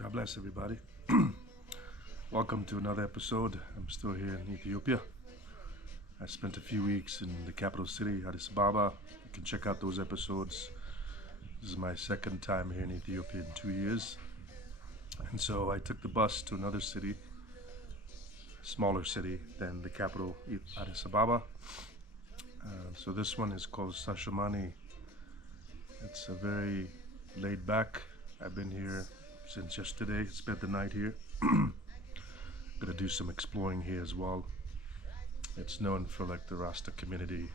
God bless everybody. Welcome to another episode. I'm still here in Ethiopia. I spent a few weeks in the capital city, Addis Ababa. You can check out those episodes. This is my second time here in Ethiopia in 2 years. And so I took the bus to another city, a smaller city than the capital, Addis Ababa. So this one is called Shashemene. It's a very laid back. I've been here since yesterday, spent the night here. Gonna do some exploring here as well. It's known for like the Rasta community.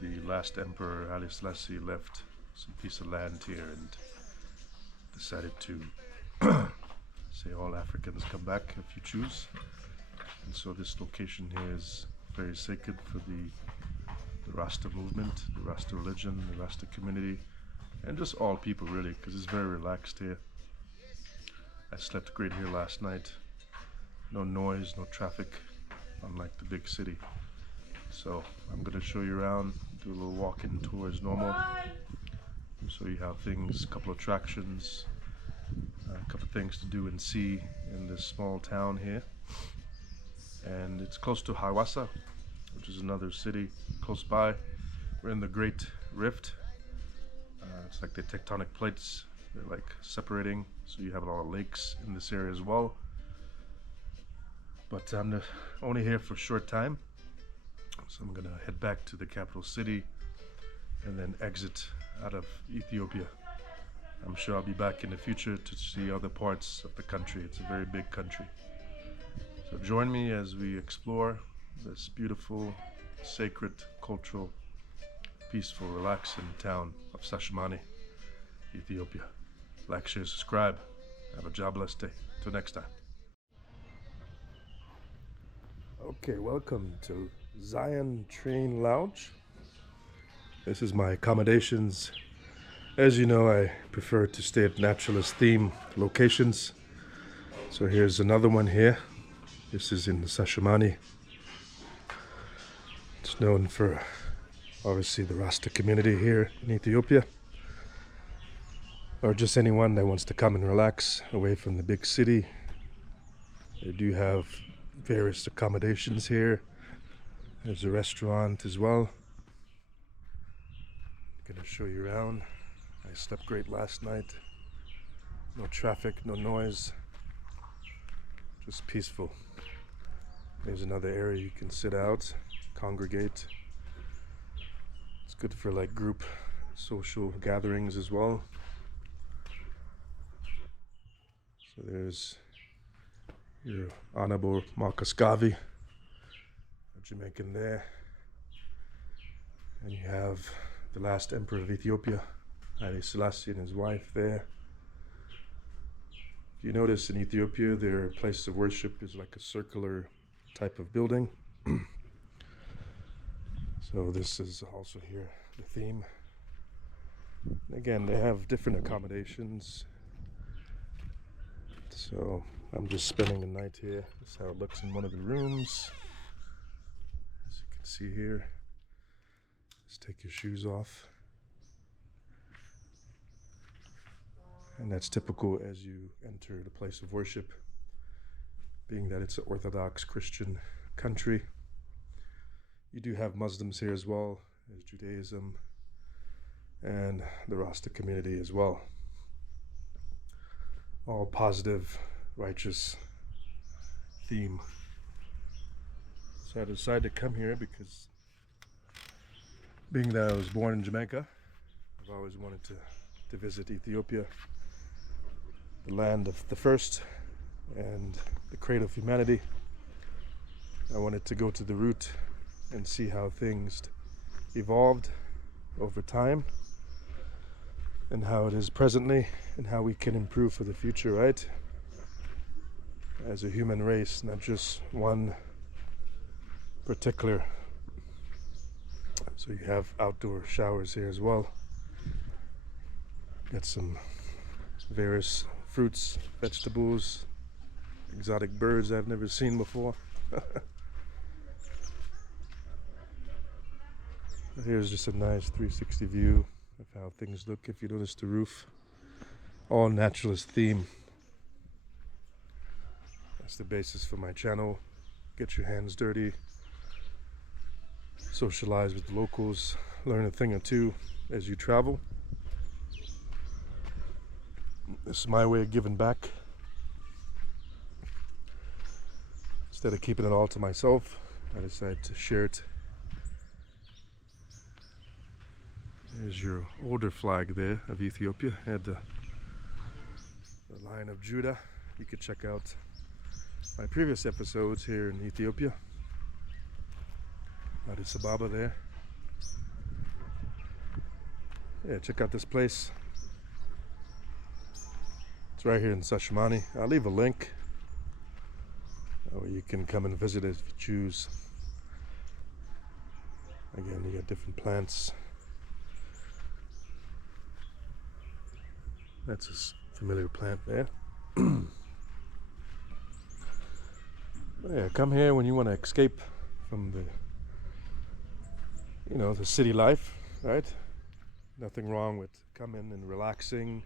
The last emperor, Haile Selassie, left some piece of land here and decided to say all Africans come back if you choose. And so this location here is very sacred for the Rasta movement, the Rasta religion, the Rasta community, and just all people really, because it's very relaxed here. I slept great here last night. No noise, no traffic, unlike the big city. So I'm going to show you around, do a little walking tour as normal. Show you how things, a couple of attractions, a couple of things to do and see in this small town here. And it's close to Hawassa, which is another city close by. We're in the Great Rift. It's like the tectonic plates, they're like separating, so you have a lot of lakes in this area as well. But I'm only here for a short time, so I'm gonna head back to the capital city and then exit out of Ethiopia. I'm sure I'll be back in the future to see other parts of the country. It's a very big country. So join me as we explore this beautiful, sacred, cultural, peaceful, relaxing town of Shashemene, Ethiopia. Like, share, subscribe. Have a jobless day. Till next time. Okay, welcome to Zion Train Lounge. This is my accommodations. As you know, I prefer to stay at naturalist theme locations. So here's another one here. This is in Shashemene. It's known for obviously the Rasta community here in Ethiopia, or just anyone that wants to come and relax away from the big city. They do have various accommodations here. There's a restaurant as well. I'm gonna show you around. I slept great last night. No traffic, no noise, just peaceful. There's another area you can sit out, congregate. It's good for like group social gatherings as well. So there's your Honorable Marcus-Garvey, a Jamaican there. And you have the last Emperor of Ethiopia, Haile Selassie, and his wife there. If you notice in Ethiopia, their place of worship is like a circular type of building. So this is also here, the theme. Again, they have different accommodations. So I'm just spending the night here. This is how it looks in one of the rooms. As you can see here, just take your shoes off. And that's typical as you enter the place of worship, being that it's an Orthodox Christian country. You do have Muslims here as well, as Judaism, and the Rasta community as well. All positive, righteous theme. So I decided to come here because, being that I was born in Jamaica, I've always wanted to visit Ethiopia, the land of the first and the cradle of humanity. I wanted to go to the root and see how things evolved over time. and how it is presently and how we can improve for the future, right? As a human race, not just one particular. So you have outdoor showers here as well. Got some various fruits, vegetables, exotic birds I've never seen before. Here's just a nice 360 view of how things look. If you notice the roof, all naturalist theme. That's the basis for my channel. Get your hands dirty, socialize with the locals, learn a thing or two as you travel. This is my way of giving back. Instead of keeping it all to myself, I decided to share it. There's your older flag there of Ethiopia. Had the Lion of Judah. You could check out my previous episodes here in Ethiopia. Addis Ababa there. Yeah, check out this place. It's right here in Shashemene. I'll leave a link where you can come and visit it if you choose. Again, you got different plants. That's a familiar plant there. Yeah, come here when you want to escape from the city life, right? Nothing wrong with coming and relaxing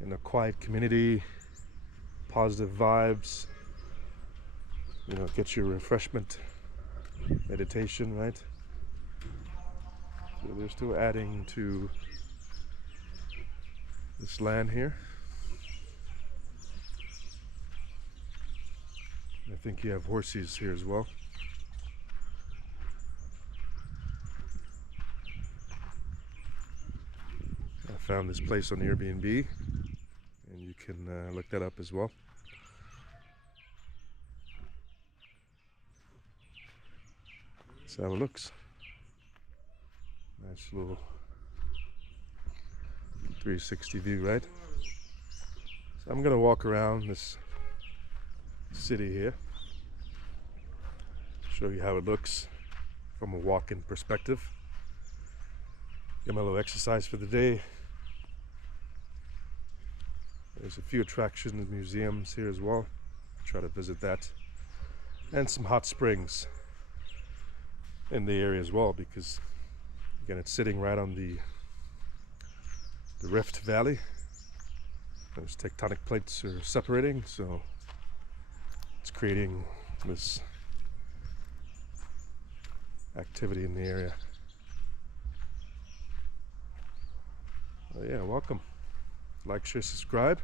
in a quiet community, positive vibes, get your refreshment, meditation, right? So they're still adding to this land here. I think you have horses here as well. I found this place on Airbnb, and you can look that up as well. That's how it looks. Nice little 360 view, right? So I'm gonna walk around this city here, show you how it looks from a walk-in perspective. Get my little exercise for the day. There's a few attractions, museums here as well. Try to visit that, and some hot springs in the area as well, because again, it's sitting right on the Rift Valley. Those tectonic plates are separating, so it's creating this activity in the area. Yeah, welcome. Like, share, subscribe.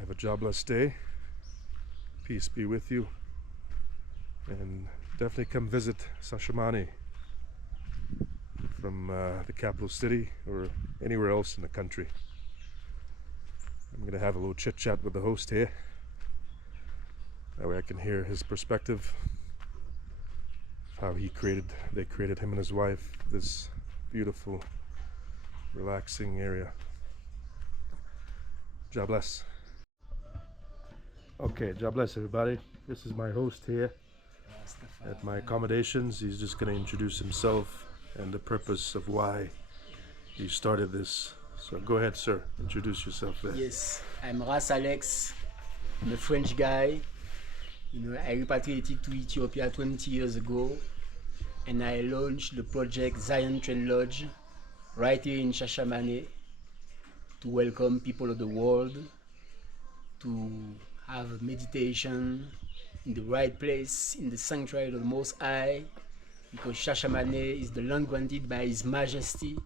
Have a jobless day. Peace be with you. And definitely come visit Shashemene from the capital city or anywhere else in the country. I'm going to have a little chit chat with the host here. That way I can hear his perspective of how they created him and his wife, this beautiful, relaxing area. God bless. Okay, God bless everybody. This is my host here at my accommodations. He's just going to introduce himself and the purpose of why he started this. So go ahead, sir. Introduce yourself there. Yes, I'm Ras Alex. I'm a French guy. I repatriated to Ethiopia 20 years ago, and I launched the project Zion Trail Lodge right here in Shashemene to welcome people of the world to have meditation in the right place, in the sanctuary of the Most High, because Shashemene is the land granted by His Majesty,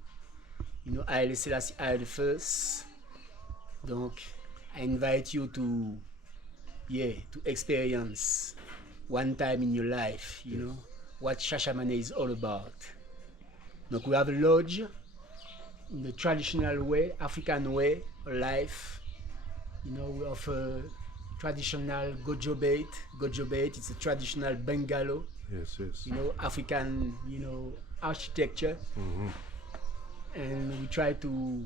Haile Selassie I the First. Donc, I invite you to experience one time in your life, what Shashemene is all about. Donc, we have a lodge in the traditional way, African way of life. We offer traditional gojo bait. Gojo bait, it's a traditional bungalow. Yes. African, architecture. Mm-hmm. and we try to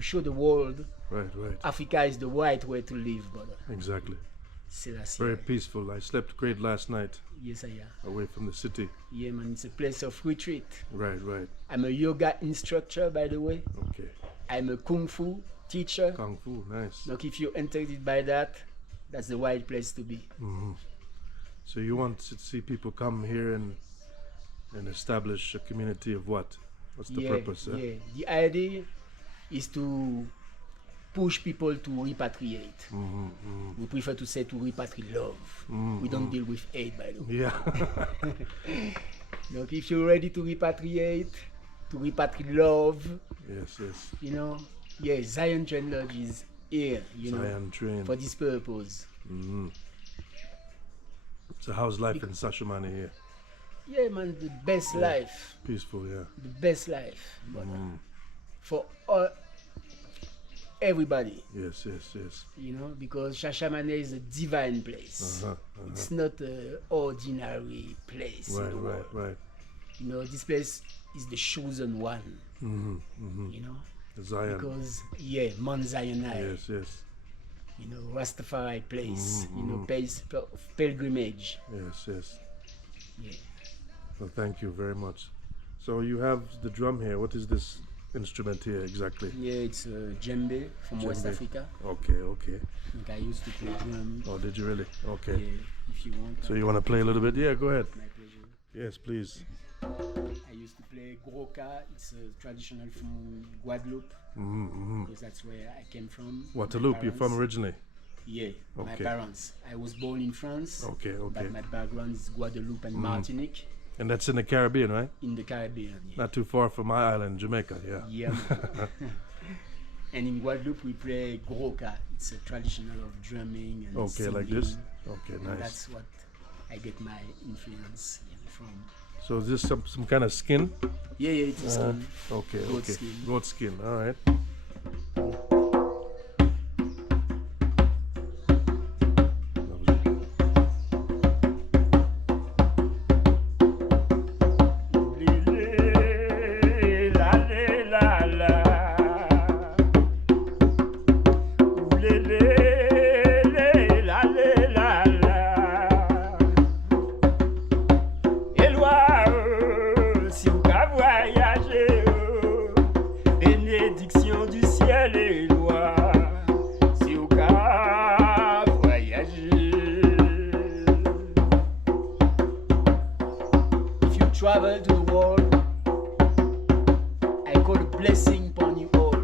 show the world Right, right. Africa is the right way to live, brother. Exactly. Selassie. Very peaceful. I slept great last night Yes, I am. away from the city. Yeah, man, it's a place of retreat. Right, right. I'm a yoga instructor, by the way. Okay. I'm a kung fu teacher. Kung Fu, nice. Look, if you're interested by that, that's the right place to be. Hmm. So you want to see people come here and establish a community of what? What's the purpose? Yeah. The idea is to push people to repatriate. We prefer to say to repatriate love. We don't deal with hate, by the way. Yeah. Look, if you're ready to repatriate love, Yes, yes. you know, yeah, Zion Train Lodge is here, you know, Zion Train. for this purpose. So how's life in Shashemene here? Yeah, man, the best life. Peaceful, yeah. The best life. But for all, everybody, Yes, yes, yes. you know, because Shashemene is a divine place. It's not an ordinary place. in Right, the right, world. right. You know, this place is the chosen one. You know, The Zion. because Mount Sinai. Yes, yes. You know, Rastafari place. You know, place of pilgrimage. Yes, yes. Yeah. Well, thank you very much. So you have the drum here. What is this instrument here exactly? Yeah, it's a djembe from West Djembe. Africa. Okay, okay. Like I used to play drum. Oh, did you really? Okay. Yeah, if you want. So you want to play a little bit? Yeah, go ahead. My pleasure. Yes, please. I used to play Groka. It's a traditional from Guadeloupe because that's where I came from. My Guadeloupe, you're from parents- originally? Yeah, my Okay. parents. I was born in France. Okay, okay. But my background is Guadeloupe and Martinique And that's in the Caribbean, right? in the Caribbean. Yeah. Not too far from my island, Jamaica, yeah. Yeah. And in Guadeloupe we play Groka. It's a traditional of drumming and Okay, singing. like this? Okay, And nice. that's what I get my influence from. So is this some kind of skin? Yeah, it's a skin. Okay, Goat okay. skin. Goat skin, all right. Bénédiction du ciel et loi, si au cas voyager. If you travel to the world, I call a blessing upon you all.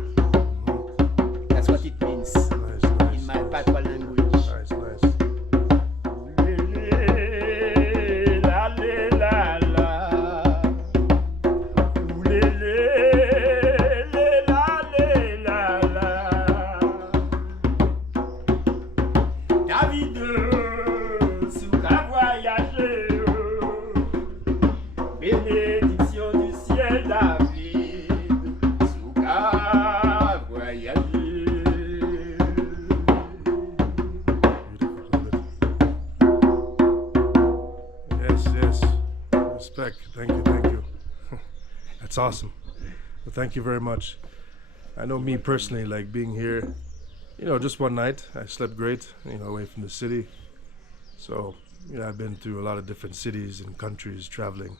That's what it means Nice, nice. in my patois language. Nice, nice. Bénédiction du ciel, David, Souka voyager. Yes, yes. Respect. Thank you, thank you. That's awesome. Well, thank you very much. I know me personally, like being here, just one night, I slept great, away from the city. So, I've been through a lot of different cities and countries traveling.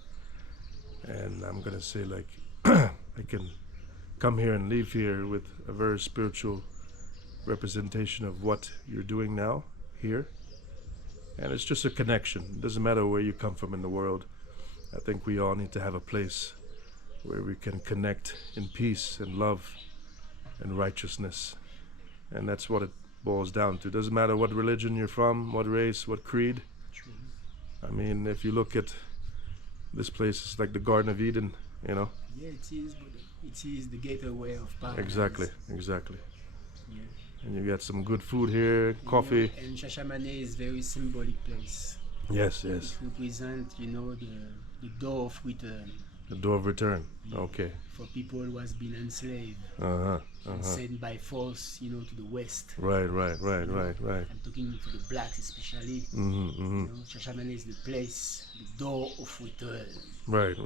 And I'm going to say, like, I can come here and leave here with a very spiritual representation of what you're doing now here. And it's just a connection. It doesn't matter where you come from in the world. I think we all need to have a place where we can connect in peace and love and righteousness. And that's what it boils down to. It doesn't matter what religion you're from, what race, what creed. I mean, if you look at this place, it's like the Garden of Eden, Yeah, it is, but it is the gateway of paradise. Exactly, exactly. Yeah. And you get some good food here, coffee. Yeah, and Shashemene is very symbolic place. Yes, yes. It represents, the door with The door of return. Yeah. Okay. For people who has been enslaved Uh-huh. and Uh-huh. sent by force, to the West. Right. Right. I'm talking to the blacks especially. Mm-hmm. Shashemene is the place, the door of return. Right.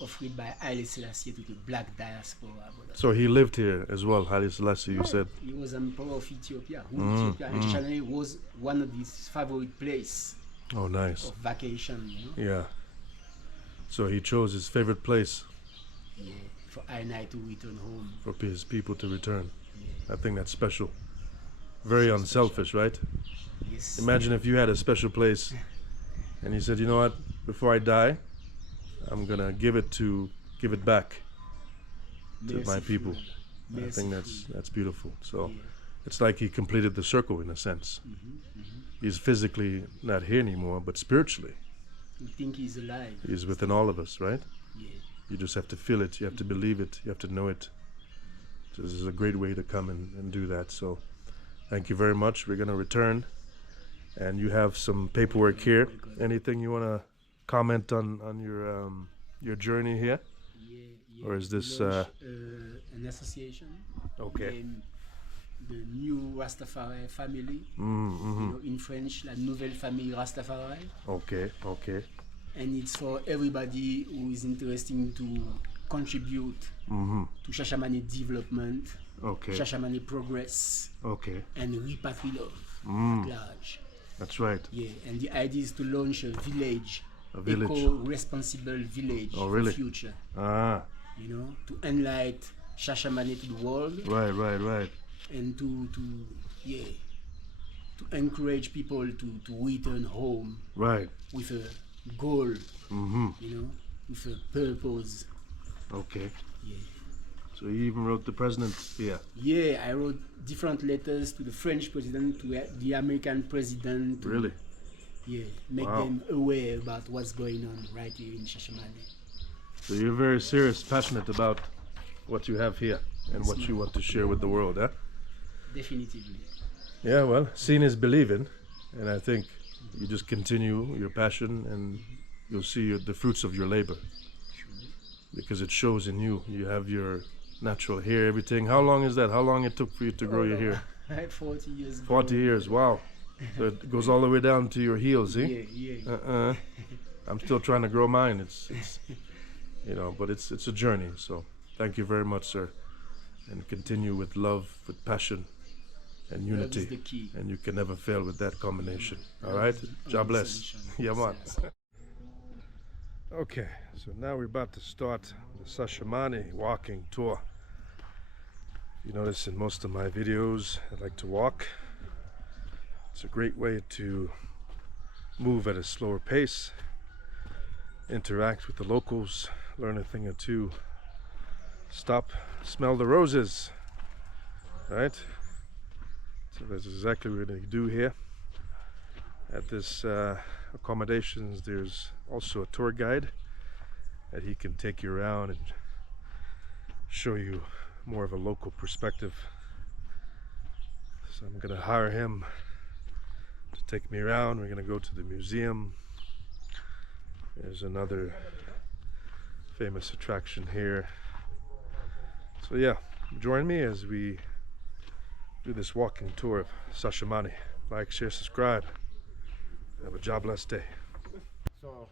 Offered by Haile Selassie to the black diaspora. So he lived here as well, Haile Selassie, you said? He was Emperor of Ethiopia. Ethiopia, and Shashemene was one of his favorite places Oh, nice. of vacation. Yeah. So he chose his favorite place Yeah, for I to return home. for his people to return. Yeah. I think that's special. Very unselfish, right? Yes. Imagine if you had a special place and you said, you know what, before I die, I'm gonna give it back to my people. I think that's beautiful. So Yeah. it's like he completed the circle in a sense. He's physically not here anymore, but spiritually You think he's alive? he's within all of us, right? Yeah. You just have to feel it, you have to believe it, you have to know it. So this is a great way to come and do that. So thank you very much. We're gonna return, and you have some paperwork here. Anything you wanna comment on your journey here? Yeah. Or is this, We launched, an association Okay. named the New Rastafari Family. Mm-hmm. In French, la Nouvelle Famille Rastafari. Okay. And it's for everybody who is interested to contribute to Shashemene development, Okay. Shashemene progress, Okay. and repatri love at large. That's right. Yeah, and the idea is to launch a village, A village. eco-responsible village Oh, really? for future. Ah, To enlighten Shashemene to the world, right. and to encourage people to return home Right. with a goal, Mm-hmm. with a purpose. Okay. Yeah. So you even wrote the president here. Yeah, I wrote different letters to the French president, to the American president. Really? Yeah, make Wow. them aware about what's going on right here in Shashemene. So you're very serious, passionate about what you have here and what you want to share with the world, huh? Definitively. Yeah, well, seeing is believing, and I think you just continue your passion and you'll see the fruits of your labor, because it shows in you. You have your natural hair, everything. How long is that? How long it took for you to grow your hair? 40 years. 40 years, wow. So it goes all the way down to your heels, eh? Yeah. I'm still trying to grow mine. It's but it's a journey. So thank you very much, sir, and continue with love, with passion, and Love unity. is the key. And you can never fail with that combination. All Love right? is the God only bless. solution. Yeah, man. Okay, so now we're about to start the Shashemene walking tour. You notice in most of my videos, I like to walk. It's a great way to move at a slower pace, interact with the locals, learn a thing or two, stop, smell the roses, right? So that's exactly what we're going to do here. At this accommodations, there's also a tour guide that he can take you around and show you more of a local perspective. So I'm going to hire him to take me around. We're going to go to the museum. There's another famous attraction here. So yeah, join me as we do this walking tour of Shashemene. Like, share, subscribe. Have a jobless day. So,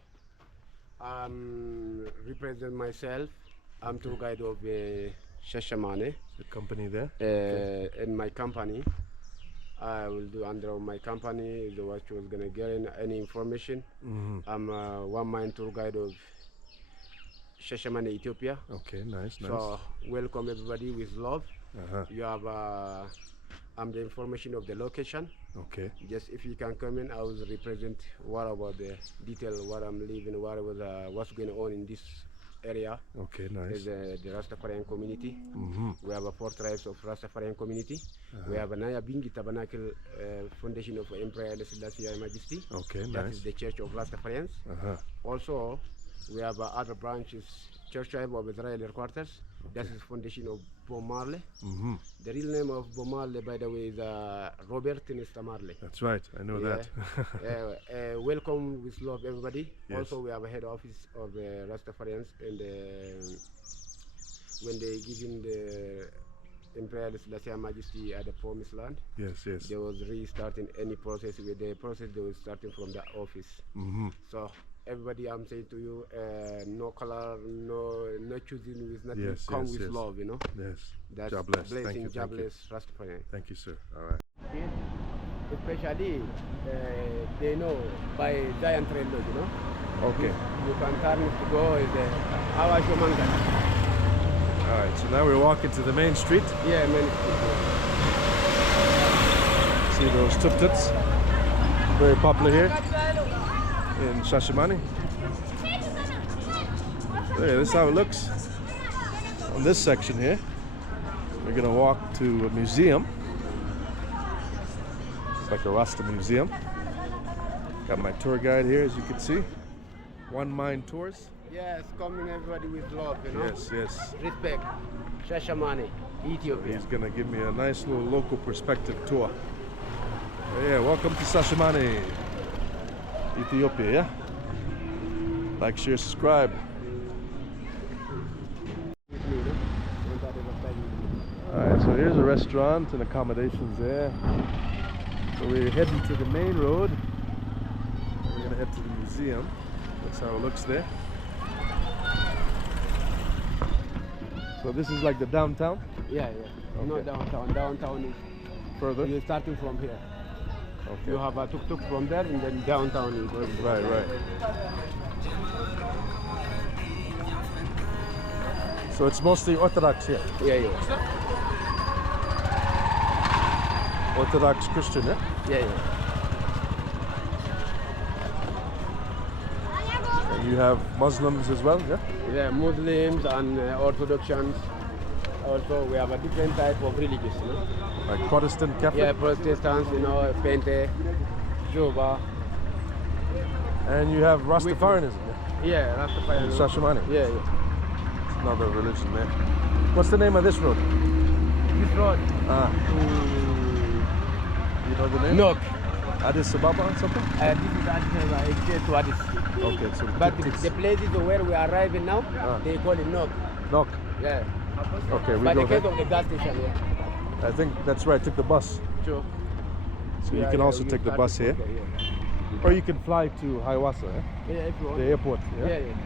represent myself. I'm tour guide of Shashemene. The company there. In my company, I will do under my company. The what you was gonna get in any information. I'm a one-man tour guide of Shashemene, Ethiopia. Okay, nice. So welcome everybody with love. You have the information of the location. Okay. Just if you can come in, I will represent what about the detail, what I'm living, what's going on in this area. Okay, nice. Is the Rastafarian community. We have 4 tribes of Rastafarian community. We have a Nyabinghi Tabernacle Foundation of Emperor Haile Selassie, Your Majesty. Okay, nice. That is the Church of Rastafarians. Also, we have other branches, Church Tribe of Israel headquarters. That is foundation of Bob Marley. Mm-hmm. The real name of Bob Marley, by the way, is Robert Nesta Marley. That's right. I know that. Welcome with love, everybody. Yes. Also, we have a head office of the Rastafarians, and when they giving the Emperor Haile Selassie Majesty at the Promised Land, Yes, yes. they was restarting any process. With the process, they was starting from the office. Mm-hmm. So everybody, I'm saying to you, no color, no choosing with nothing. Yes, Come yes, with yes. love, you know. Yes. That's God bless. Thank blessing, you, God thank you. bless Rastafarian. Thank you, sir. All right. Especially, they know by giant trail, you know. Okay. You can turn to go is our Shumanga. All right. So now we're walking to the main street. Yeah, man. See those tuk-tuks? Very popular here in Shashemene. So yeah, this is how it looks on this section here. We're gonna walk to a museum. It's like a Rasta museum. Got my tour guide here, as you can see. One Mind Tours. Yes, coming everybody with love, you know. Yes, yes. Respect. Shashemene, Ethiopia. He's gonna give me a nice little local perspective tour. Yeah, welcome to Shashemene, Ethiopia, yeah? Like, share, subscribe. Alright, so here's a restaurant and accommodations there. So we're heading to the main road. We're gonna head to the museum. That's how it looks there. So this is like the downtown? Yeah, yeah. Okay. Not downtown. Downtown is Further? you're starting from here. Okay. You have a tuk-tuk from there, and then downtown is going. Right, right. So it's mostly Orthodox here. Yeah, yeah. Orthodox Christian, yeah? Yeah, yeah. And you have Muslims as well, yeah? Yeah, Muslims and Orthodoxians. Also, we have a different type of religions, you know. Like Protestant, Catholic? Yeah, Protestants, you know, Pente, Jehovah. And you have Rastafarianism, yeah? Yeah, Rastafarian. Shashemene. Yeah, yeah. It's another religion there. What's the name of this road? This road. Ah, you know the name? Nok. Addis Ababa or something? This is Addis Ababa, it's to Addis. Okay, so But tuk-tuks. the places where we are arriving now, they call it Nok. Nok. Yeah. Okay, we By go the case there. of the gas station, yeah. I think that's right, took the bus. Sure. So you can also take the bus here. Or you can fly to Hiawatha, eh? Yeah, if you want. The airport, yeah? Yeah, yeah.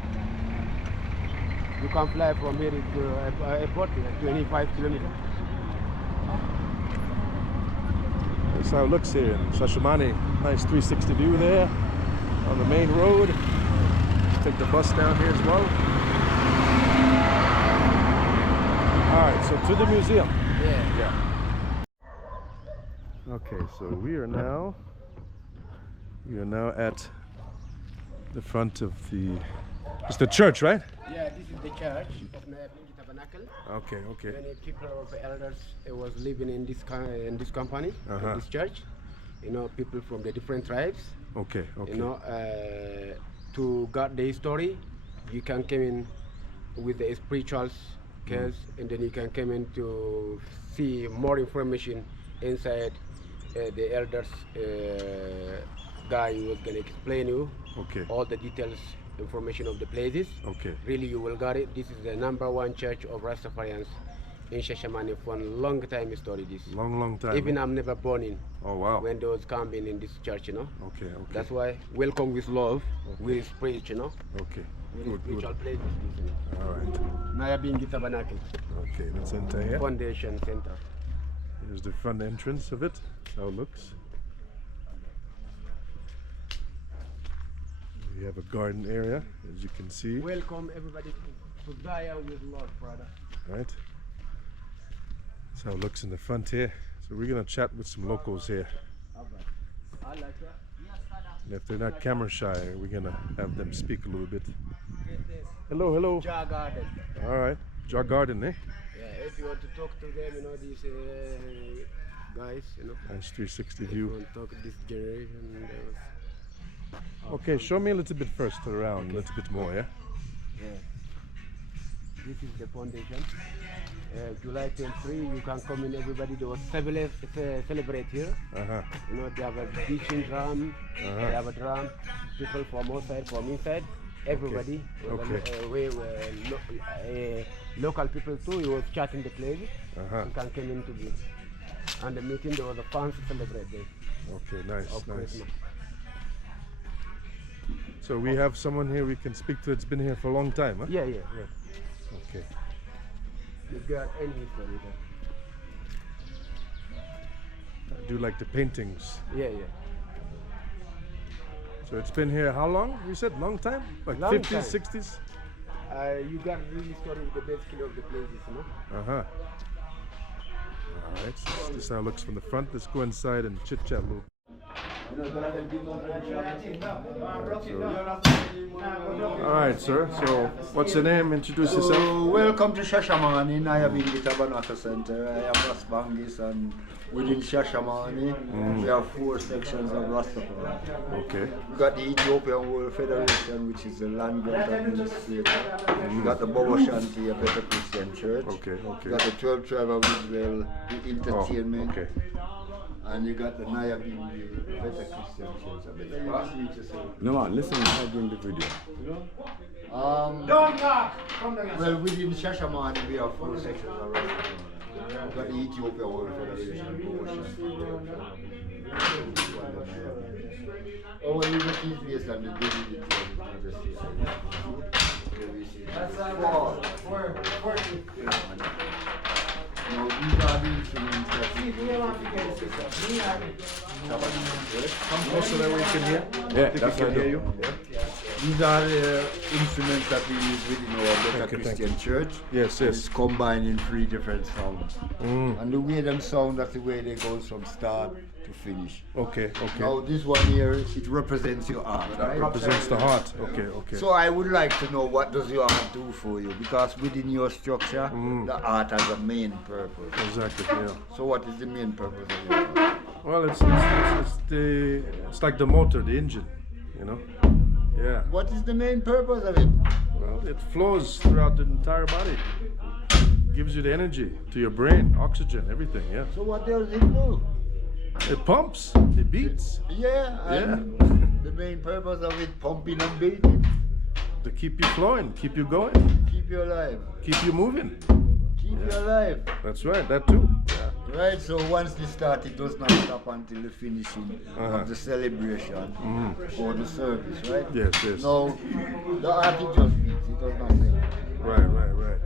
You can fly from here to airport, 25 kilometers. That's how it looks here in Shashemene. Nice 360 view there on the main road. Take the bus down here as well. Alright, so to the museum. Yeah. Yeah. Okay, so we are now at the front of the, it's the church, right? Yeah, this is the church of Nyabinghi Tabernacle. Okay, okay. Many people of elders was living in this company, in this church. You know, people from the different tribes. Okay, okay. You know, to guard the history, you can come in with the spirituals case, and then you can come in to see more information inside the elders guy who was going to explain you Okay. all the details information of the places. Okay. Really, you will get it. This is the #1 church of Rastafarians in Shashemene for a long time history. This Long time. even I'm never born in. Oh wow. When they was coming in this church, you know. Okay, okay. That's why welcome with love, with preach, you know. Okay. With Good, spiritual good. places. This, you know. All right. Nyabinghi Tabernacle Okay, let's enter here. Foundation Center. Here's the front entrance of it. That's how it looks. We have a garden area, as you can see. Welcome everybody to Zion with love, brother. Right. That's how it looks in the front here. So we're gonna chat with some locals here. I like that. And if they're not camera shy, we're gonna have them speak a little bit. Hello, hello. Jar Garden. All right. Jar garden, eh? Yeah, if you want to talk to them, you know, these guys, you know. Nice 360 If you view. want to talk to this generation, Okay, show me a little bit first around, a little bit more, yeah? yeah. This is the foundation. July 23, you can come in. Everybody they will celebrate here. You know, they have a beaching drum. They have a drum. People from outside, from inside. Everybody. Local people too. You was chatting the place. You can come in to be. And the meeting, there was a fun to celebrate this. Okay, nice, nice. Christmas. So we have someone here we can speak to that's been here for a long time, huh? Yeah. Okay. You got any history there? I do like the paintings. Yeah. So it's been here how long? You said long time? Like Long 50s, time. 60s? You got really story with the best killer of the places, you know? Alright, so this is how it looks from the front. Let's go inside and chit chat a little. Alright, sir. So, what's your name? Introduce yourself. Welcome to Shashemene, Nyabinghi Tabernacle Center. I am Rastafarian, and within Shashemene, we have 4 sections of Rastafarian. Okay. We got the Ethiopian World Federation, which is the land grant administrator. We got the Bobo Shanti, a better Christian church. Okay. We got the 12 Tribe of Israel, the entertainment. Okay. And you got the Nyabinghi, better Christian church. I better you see it yourself. No man, listen, I'm doing the video. Don't talk! Well, within Shashemene, we have 4 sections of Rastafarian. We got the Ethiopia World Federation, Bobo Shanti. Oh, well, it is based on the divinity of His Majesty. Now, these are the instruments that we Come closer that way you can hear. Yeah, They that's can what I hear do. you. These are instruments that we use within our better Thank you. Christian church. Yes. It's combined in 3 different sounds. And the way them sound, that's the way they go from start to finish. Okay. Now this one here, it represents your art, right? Represents the heart. Okay. So I would like to know, what does your art do for you? Because within your structure, the art has a main purpose. Exactly. Yeah. So what is the main purpose of your art? Well, it's like the motor, the engine. You know. Yeah. What is the main purpose of it? Well, it flows throughout the entire body. Gives you the energy to your brain, oxygen, everything. Yeah. So what does it do? It pumps. It beats. Yeah, and the main purpose of it, pumping and beating, To keep you flowing, keep you going, keep you alive. keep you moving. Keep you alive. That's right. That too. Yeah. Right, so once they start, it does not stop until the finishing of the celebration or the service, right? Yes. No, the art it just beats, it does not say. Right. Very nice.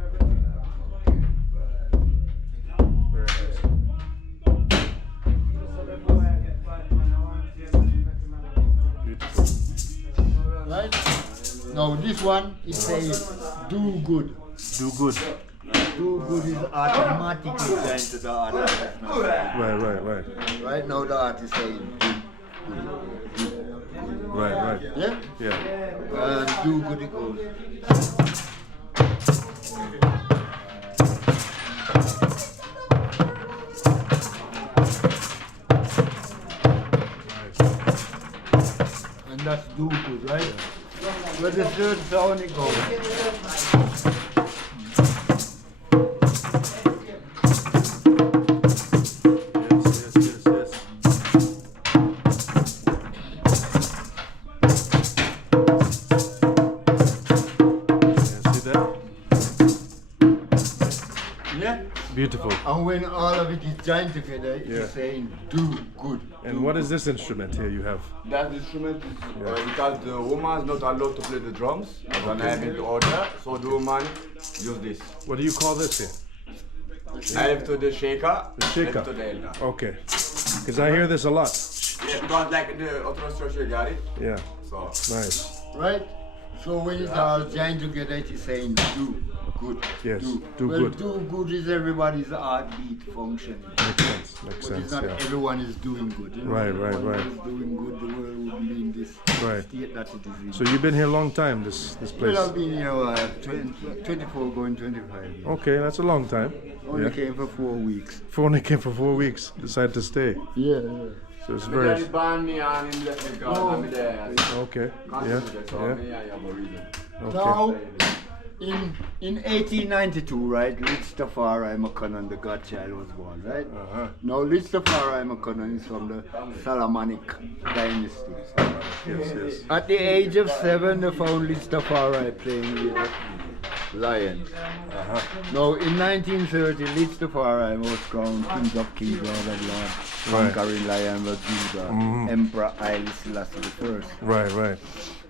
Beautiful. Right? Now this one, it says do good. Do good. Do good is automatically going to the artist. Right. Right now the artist is saying do. Right. Yeah? Yeah. And do good it goes. And that's do good, right? Where the third sound it goes. Yes. See that? Yeah? Beautiful. And when all of it is joined together, it's saying do good. And what is this instrument here you have? That instrument is because the woman is not allowed to play the drums, and I have it order, so the woman use this. What do you call this here? I left to the shaker, The shaker. left to the elder. Okay. Because I hear this a lot. Yeah, because like the other structure got it, Yeah. so. Nice. Right? So when it's all joined together, it is saying do good. Yes, Do, do well, good. Do good is everybody's heartbeat functioning. Makes sense. But it's not everyone is doing good. You know? Right. Everyone is doing good, the world would be in this Right. state that it is in. So you've been here a long time, this place? Well, I've been here 24 going 25 years. Okay, that's a long time. Only came for 4 weeks. Only came for 4 weeks. Decided to stay. Yeah. So it's He very banned me and him left me because I'm there. okay. So Yeah. me, I have a reason. Okay. Now, In 1892, right, Rastafarian McConnell, the Godchild, was born, right? Now, Rastafarian McConnell is from the Salamanic dynasty. Yes. At the age of 7, they found Rastafari playing with lions. Now, in 1930, Rastafari was crowned King of Kings, Lord of Lords, conquering lion of Judah, Emperor Haile Selassie I. Right.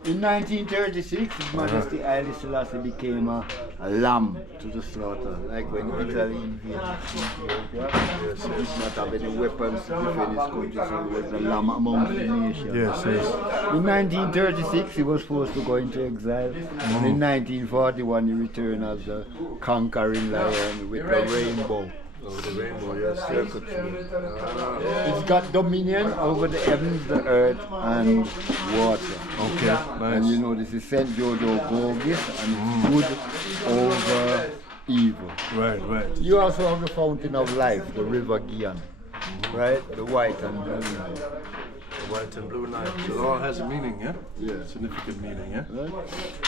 In 1936, His Majesty Haile Selassie became a lamb to the slaughter, like when Italy invaded Ethiopia. He did not have any weapons to defend his country, so he was a lamb among the nations. Yes. In 1936, he was forced to go into exile, and in 1941, he returned as a conquering lion with a rainbow. Oh, the rainbow, yes. It's got dominion over the heavens, the earth, and water. Okay, nice. And you know, this is St. Jojo Gorgis, and it's good over evil. Right. You also have the fountain of life, the river Gian, right? The white and blue. The white and blue knife. So it all has a meaning, yeah? Yeah. Significant meaning, yeah? Right?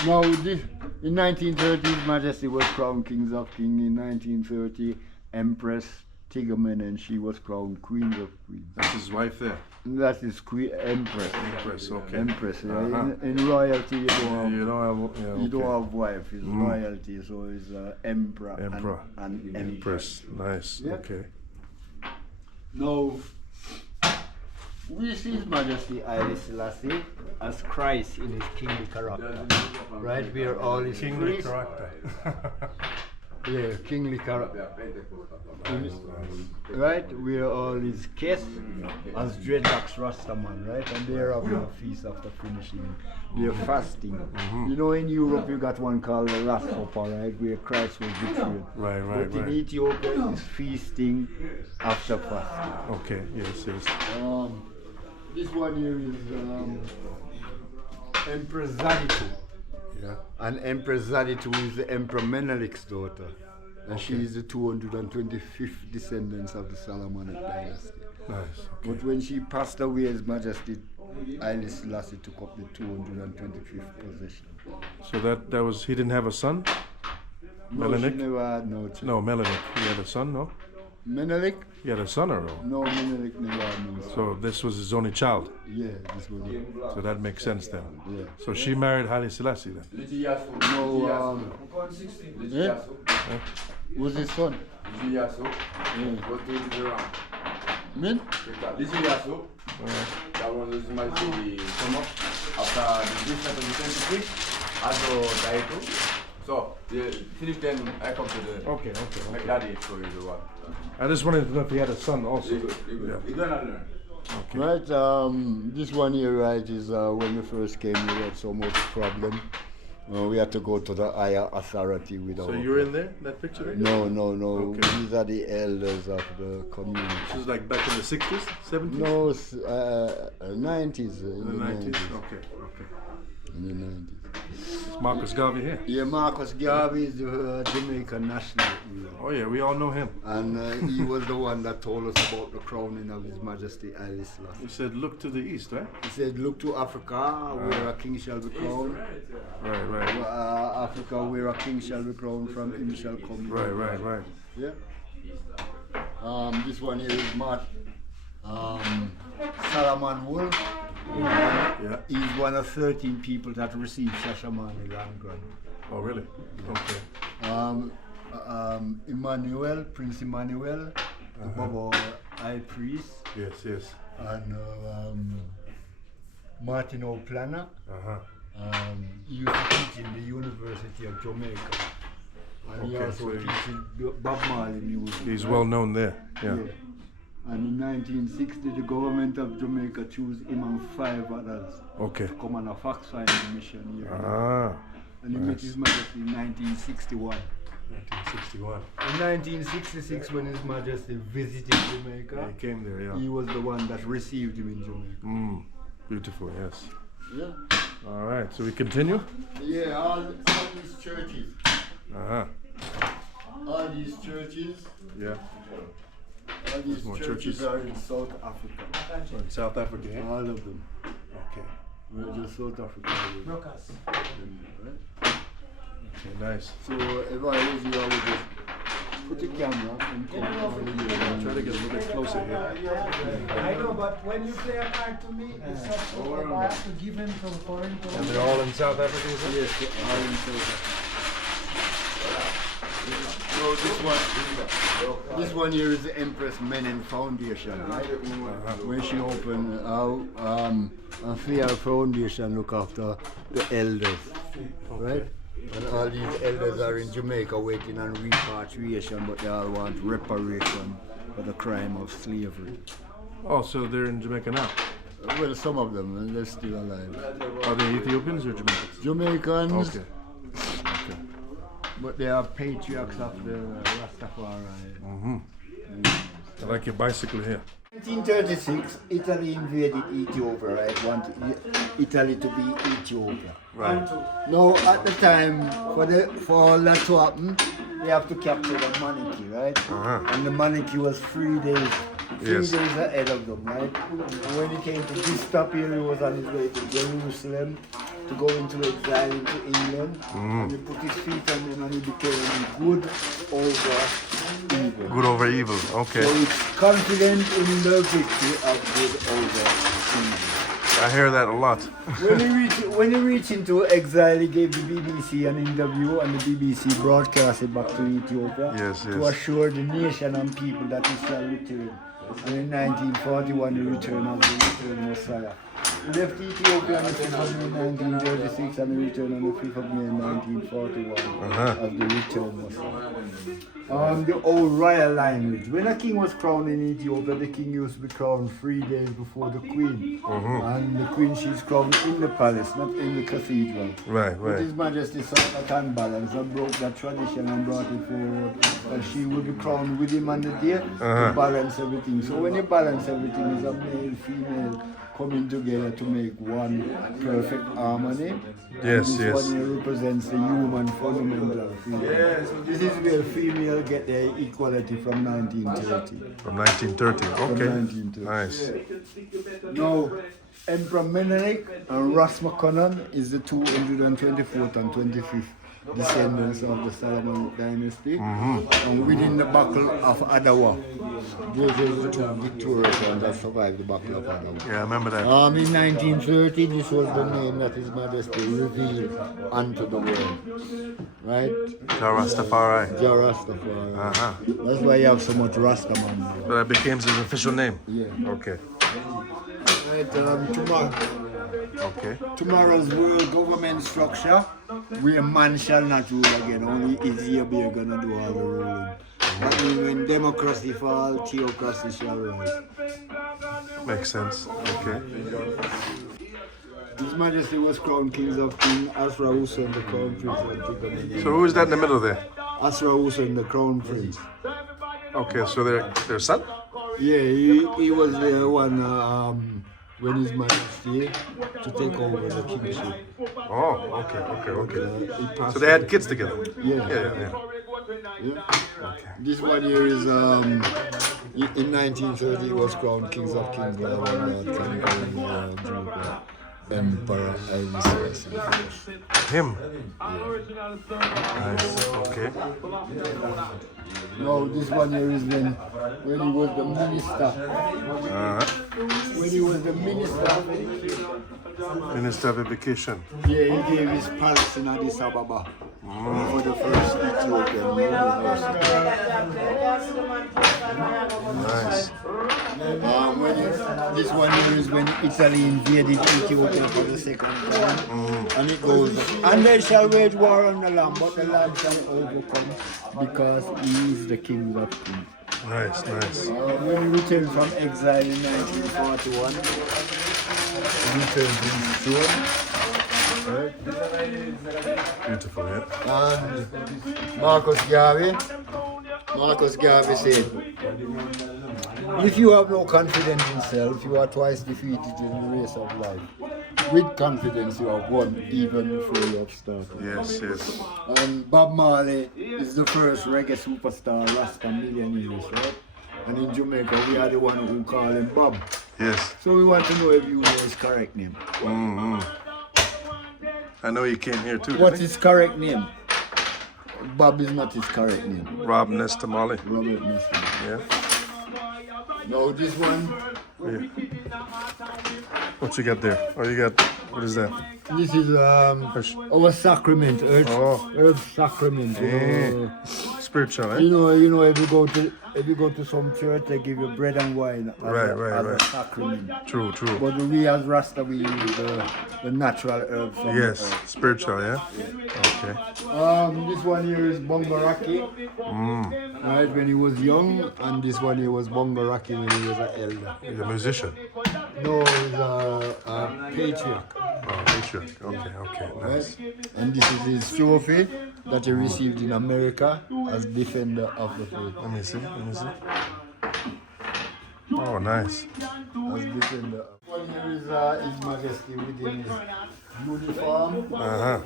Now, in 1930, His Majesty was crowned King of Kings. In 1930, Empress Tigamen, and she was crowned Queen of Queens. That's his wife there. That is Queen Empress. Empress, okay. Empress. In royalty, you don't okay. have wife. It's royalty, so it's emperor. And Empress. Nice. Yeah. Okay. Now, we see His Majesty Haile Selassie as Christ in his kingly character, right? We are all his Kingly priests. character. Yeah, kingly character. Right? We are all his guests as dreadlocks Rastaman, right? And they are having a feast after finishing their fasting. You know, in Europe you got one called the Last Supper, right? Where Christ was betrayed. Right. But in Ethiopia it's feasting after fasting. Okay, yes. This one here is Empress Zaditu. Yeah. And Empress Zaditu is the Emperor Menelik's daughter. And she is the 225th descendants of the Salamanic dynasty. Nice. Okay. But when she passed away, His Majesty Haile Selassie took up the 225th position. So that was, he didn't have a son? No, Menelik? she never had no child. No, Menelik. He had a son, no? Menelik? He had a son or no? No, Menelik never had no son. So this was his only child. Yeah, this was it. So that makes sense then. Yeah. So she married Haile Selassie then? No, yeah? Was his son? Yeah. Min? That was His Majesty summer after the district of the 23 also died. So Philip then I come to the Okay. daddy for you the one. I just wanted to know if he had a son also. You're gonna learn. Okay. Right, this one here, right, is when we first came, we had so much problem. We had to go to the higher authority with So our... you're in there, that picture? Right? No. Okay. These are the elders of the community. This is like back in the 60s, 70s? No, 90s. In the 90s? Okay. In the 90s. It's Marcus Garvey here. Yeah, Marcus Garvey is the Jamaican national hero. Oh yeah, we all know him. And he was the one that told us about the crowning of His Majesty Haile Selassie. He said, look to the east, right? He said, look to Africa, where a king shall be crowned. Right. Africa, where a king shall be crowned, from him shall come. Right. Yeah. This one here is Mark Salaman Wolf. Yeah. He's one of 13 people that received Shashemene land grant. Oh really? Okay. Emmanuel, Prince Emmanuel, the Bobo High Priest, Yes. and Martin O'Plana. He used to teach in the University of Jamaica. And he Okay, also so teaches Bob Marley music. He's well known there. Yeah. And in 1960, the government of Jamaica chose him and 5 others Okay. to come on a fact-finding mission here. And he met His Majesty in 1961. 1961. In 1966, when His Majesty visited Jamaica, He came there, yeah. he was the one that received him in Jamaica. Beautiful, yes. Yeah. All right, so we continue? Yeah, all these churches. All these churches. Yeah. All these more churches churches. are in South Africa. So in South Africa, yeah? All of them. Okay. We're just South Africa. Brokers. Right? Okay, nice. So if I was you, I would just put the camera and come over here. Try to get a little bit closer here. I know, but when you play a card to me, it's not so I have to give him from foreign And country. they're all in South Africa, is it? Yes, they are in South Africa. So this one here is the Empress Menen Foundation, right? When she opened a fair foundation look after the elders, right? And all these elders are in Jamaica waiting on repatriation, but they all want reparation for the crime of slavery. Oh, so they're in Jamaica now. Well, some of them, and they're still alive. Are they Ethiopians or Jamaicans? Jamaicans, Okay. but they are patriarchs of the Rastafarian. I like your bicycle here. 1936, Italy invaded Ethiopia, right? Wanted Italy to be Ethiopia. Right. Now, at the time, for all that to happen, they have to capture the monarchy, right? And the monarchy was 3 days. Three Yes. days ahead of them, right? And when he came to disappear, he was on his way to Jerusalem to go into exile into England. And he put his feet on them and he became good over evil. Good over evil. Okay. So he's confident in the victory of good over evil. I hear that a lot. When he reached into exile, he gave the BBC an interview, and the BBC broadcast it back to Ethiopia Yes, to yes. assure the nation and people that he shall return. And in 1941, he returned as the returned Messiah. He left Ethiopia on the 5th of May 1936 and he returned on the 5th of May 1941 as the returned Messiah. The old royal language. When a king was crowned in Ethiopia, the king used to be crowned 3 days before the queen. And the queen, she's crowned in the palace, not in the cathedral. Right, But right. His Majesty saw that unbalance and broke that tradition and brought it forward. And she would be crowned with him on the day to balance everything. So when you balance everything, it's a male, female coming together to make one perfect harmony. Yes, and this yes. one here represents the human fundamental freedom. This is where female get their equality from 1930. From 1930. Okay. 1930. Nice. Now, Emperor Menelik and Ras McConnell is the 224th and 25th descendants of the Solomon dynasty. And within the Battle of Adawa, those are the two victorious ones that survived the Battle of Adawa. Yeah, I remember that. In 1930, this was the name that His Majesty revealed unto the world. Right? Rastafari. Jah Rastafari. That's why you have so much Rastaman now. So that became his official name. Yeah. Okay. Right, Okay. tomorrow's world government structure, where man shall not rule again, only Ethiopia gonna do all the ruling. That means when democracy fall, theocracy shall rise. Makes sense. Okay. His Majesty was crowned Kings of King, Asra Hussein, the crown prince. So who is that in the middle there? Asra Hussein, the crown prince. Okay, so their son? Yeah, he was the one when His Majesty to take over the kingship. Oh, okay. He passed So they had kids together? Yeah. Yeah. Yeah. This one here is in 1930 he was crowned Kings of Kings by Emperor Haile Selassie. Him? Nice. Okay. No, this one here is when he was the minister. When he was the minister, Minister of Education. yeah, he gave his palace in Addis Ababa for the first Ethiopian university. Nice. This one here is when Italy invaded Ethiopia for the second time. And it goes, and they shall wage war on the land, but the land shall overcome because he is the king of kings. Nice. When he returned from exile in 1941, he returned to his throne. Right? Beautiful, yeah. And Marcus Garvey said, if you have no confidence in self, you are twice defeated in the race of life. With confidence, you have won even before you have started. Yes. And Bob Marley is the first reggae superstar, Rasta millionaires, right? And in Jamaica, we are the one who call him Bob. Yes. So we want to know if you know his correct name. I know he came here too. What's didn't his correct name? Bob is not his correct name. Rob Nestamali. Robert Nestor. Yeah. Now this one, Yeah. What you got there? Oh, you got, what is that? this is Fish. our sacrament, Oh. earth sacrament. Spiritual, eh? You know, if you go to some church, they give you bread and wine as, Right, a, right, as right. a sacrament. True, true. But we as Rasta, we use the natural herbs. From the Yes, earth. spiritual, yeah? Okay. This one here is Bongaraki. Right, when he was young, and this one here was Bongaraki when he was an elder. He's a musician. No, he's a patriarch. Oh, patriarch. Okay, okay, nice. Right? And this is his trophy that he received in America as defender of the faith. Let me see, let me see. Oh, nice. As defender. One here is His Majesty within his uniform Uh-huh.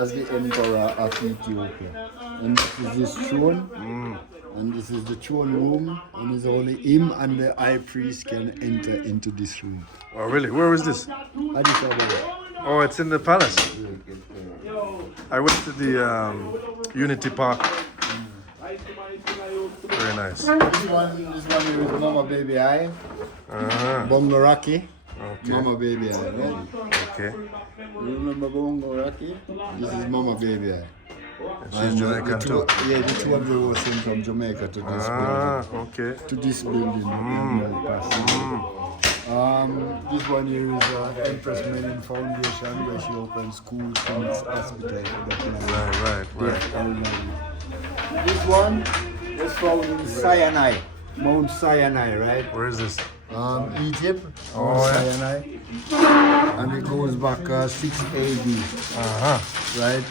as the Emperor of Ethiopia. And this is his throne. And this is the throne room. And it's only him and the high priest can enter into this room. Oh, really? Where was this? Addis Ababa. Oh, it's in the palace. I went to the Unity Park. Very nice. This one here is Mama Baby Eye. Uh-huh. Bongaraki. Okay. Mama Baby Eye. Right? Okay. You remember Bongaraki? This is Mama Baby Eye. She's Jamaican the too. Yeah, the two of them were sent from Jamaica to this Ah, building. okay. To this building. This one here is Empress Menin Foundation, where she opens schools, clinics, hospitals. Right. This one was found in Sinai, Mount Sinai, right? Where is this? Egypt, Oh, Mount yeah. Sinai. And it goes back 6 AD, Uh-huh. right?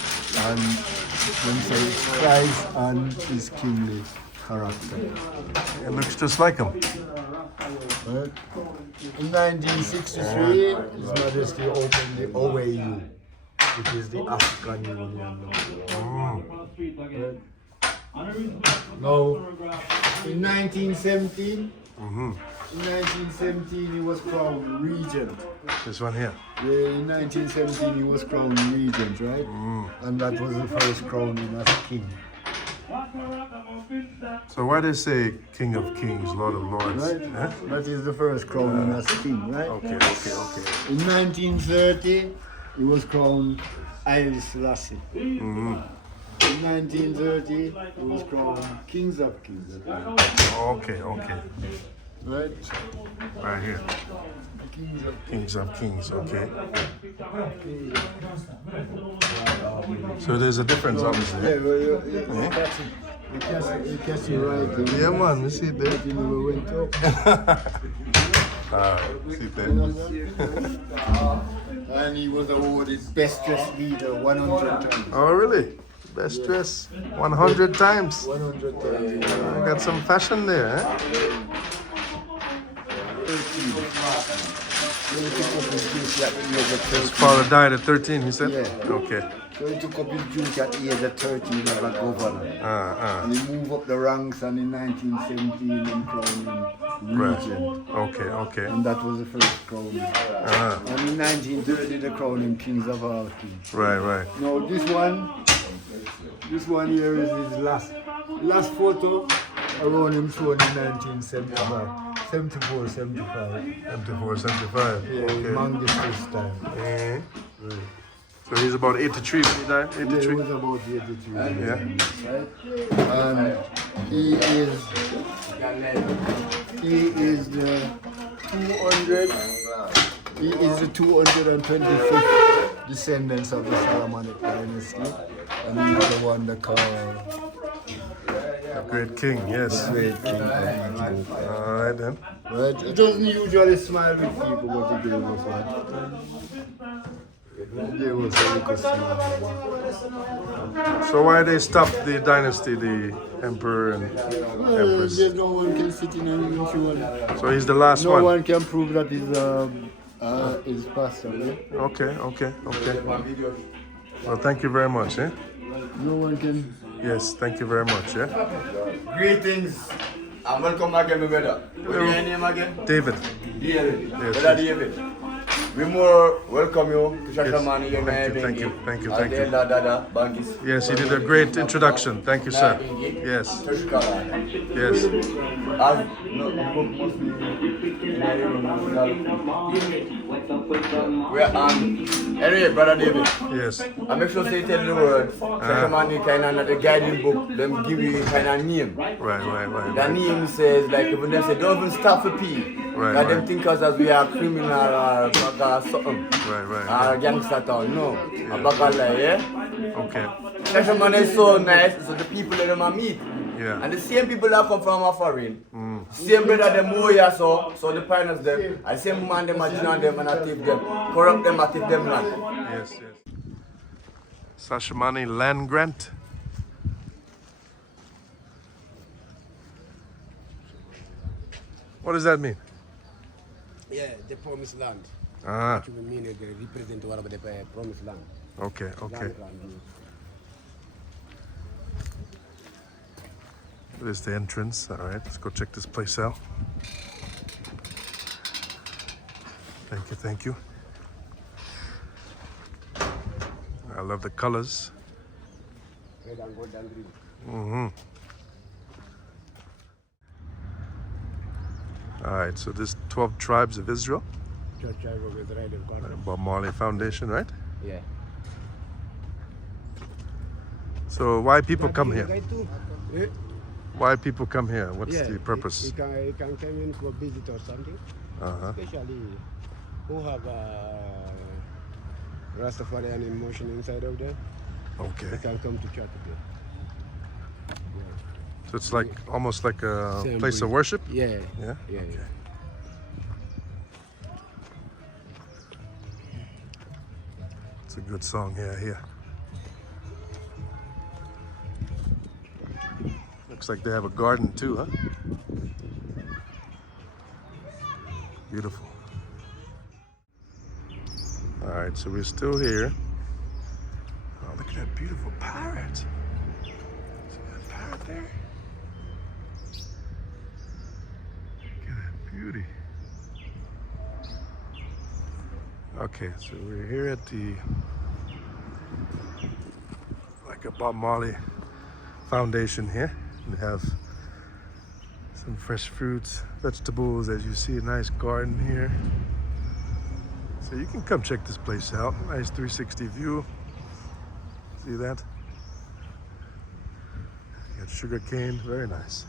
And when it says Christ and his kingly character. It looks just like him. Right? In 1963, His Majesty opened the OAU, which is the African Union. Right? Now, in 1917, he was crowned regent. This one here. Yeah, in 1917 he was crowned regent, right? And that was the first crowning as king. So why they say King of Kings, Lord of Lords? Right? Eh? That is the first crowning as king, right? Okay. In 1930 he was crowned Haile Selassie. In 1930 he was crowned Kings of Kings. Okay. Right? Right here. Kings of Kings of Kings, okay. So there's a difference, obviously. Yeah, well, you catch it. You catch it right. Yeah, man, we see it there. You never went up. See it there. And he was awarded Best Dressed Leader 100 times. Oh, really? Best dress 100 times. 100 times. I got some fashion there, eh? When he took up his duty at the age of His 13. father died at 13, he said? Yeah. Okay. So he took up his duty at the age of 13 as a governor. And he moved up the ranks, and in 1917 he crowned him regent. Okay. And that was the first crowning. And in 1930 they crowned him Kings of all Kings. Right. Now this one here is his last photo around him shown in 1975. 74, 75. 74, 75. Yeah, Okay. Mangistu's time. Mhm. Right. So he's about 83 when he died? Yeah, 83? he was about 83. Yeah. Right? And he is the 225th descendants of the Solomonic dynasty. And he's the one they call A great king, yes. Great King of Ethiopia. All right then. Right? He doesn't usually smile with people, but he gave us one. He gave us a little smile. So why they stopped the dynasty, the emperor and Well, empress? there's no one can sit in and throne. So he's the last No one. one can prove that he's passed away. Okay. Well, thank you very much, eh? No one can. Yes, thank you very much, yeah? Greetings and welcome again, my brother. What's your name again? David. David. Yes. Brother David. we more welcome you to Shashemene, Yes. Nyabinghi. Thank you. Thank you. And then Dada, Bangis. Yes, you did a great introduction. Thank you, sir. Nyabinghi, Yes. Shashemene. Yes. As no, the book must be in we are anyway, brother David. Yes. I make sure say tell the word. Shashemene kind of the guiding book. Them give you kind of name. Right. The name says like even them say don't even start for P. Right, Cause them right. think us as we are criminal or something. Right. Or gangster town. No. A bacala, yeah. Okay. Shashemene is so nice. So the people that them a meet. Yeah. And the same people that come from a foreign, same brother them who here so the pioneers them, and the same man them a join them and a take them, corrupt them and take them land. Yes. Shashemene land grant. What does that mean? Yeah, the promised land. Ah, Which will mean they represent whatever the promised land. okay. Land. There's the entrance. All right, let's go check this place out. Thank you. I love the colors. Red and gold and green. All right, so this 12 tribes of Israel, Church of Israel and God. Bob Marley Foundation, right? Yeah. So why people come here? Yeah. Why people come here? What's the purpose? You can come in for a visit or something. Uh-huh. Especially who have Rastafarian emotion inside of them. They Okay. can come to church again. So it's like almost like a Same place of way. worship? Yeah. Yeah? Yeah. Okay. It's a good song here. Looks like they have a garden too, huh? Beautiful. All right, so we're still here. Oh, look at that beautiful parrot. See that parrot there? Look at that beauty. Okay, so we're here at the like a Bob Marley Foundation here. We have some fresh fruits, vegetables, as you see, a nice garden here. So you can come check this place out. Nice 360 view. See that? You got sugar cane, very nice.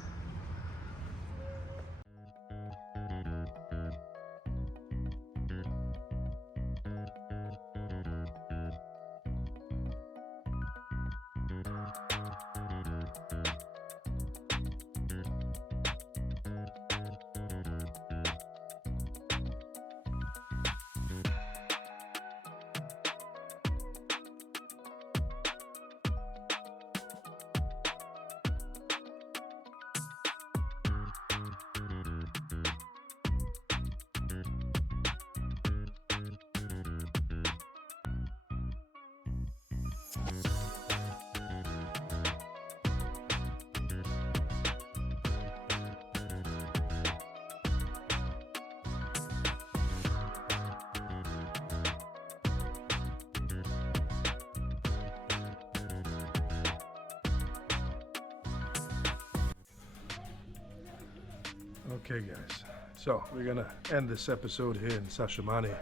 Okay guys, so we're gonna end this episode here in Shashemene.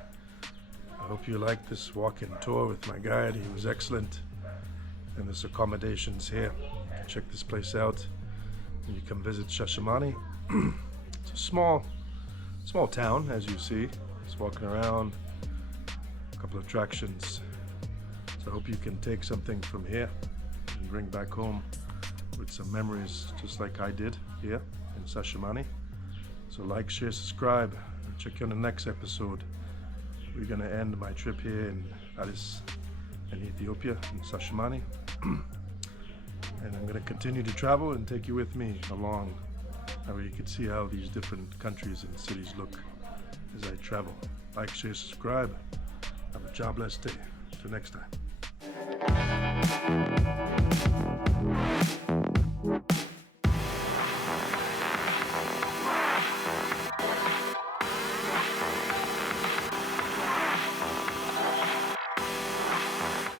I hope you liked this walk-in tour with my guide. He was excellent. And there's accommodations here. You can check this place out when you come visit Shashemene. It's a small town, as you see. Just walking around, a couple of attractions. So I hope you can take something from here and bring back home with some memories, just like I did here in Shashemene. So like, share, subscribe. I'll check you on the next episode. We're gonna end my trip here in Addis in Ethiopia, in Shashemene. And I'm gonna continue to travel and take you with me along, where you can see how these different countries and cities look as I travel. Like, share, subscribe. Have a jobless day. Till next time.